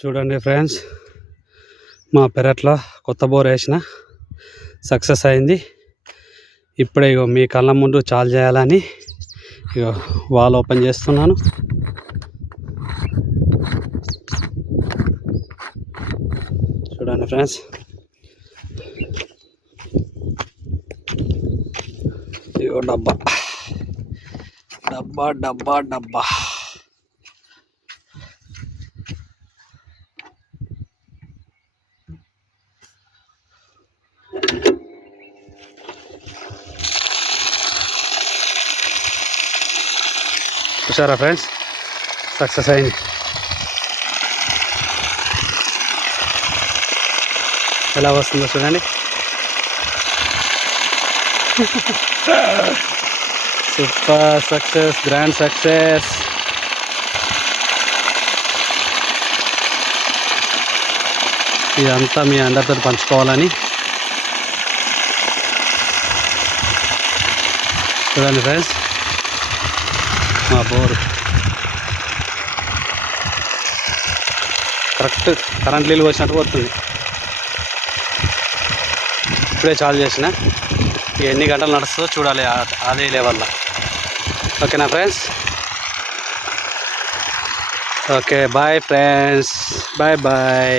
చూడండి ఫ్రెండ్స్, మా పెరట్లో కొత్త బోర్ వేసిన సక్సెస్ అయింది. ఇప్పుడే ఇగో మీ కళ్ళ ముందు చాలు చేయాలని ఇగో వాల్ ఓపెన్ చేస్తున్నాను. చూడండి ఫ్రెండ్స్, ఇగో డబ్బా డబ్బా డబ్బా డబ్బా చూసారా ఫ్రెండ్స్, సక్సెస్ అయింది. ఎలా వస్తుందో చూడండి. Super success, grand success. ఇదంతా మీ అందరితో పంచుకోవాలని చూడండి ఫ్రెండ్స్, మా బోరు కరెక్ట్ కరెంట్ నీళ్ళు వచ్చినట్టు పోతుంది. ఇప్పుడే చాలు చేసిన, ఎన్ని గంటలు నడుస్తుందో చూడాలి అదే లెవెల్లో. ఓకేనా friends? Okay, bye friends, bye bye.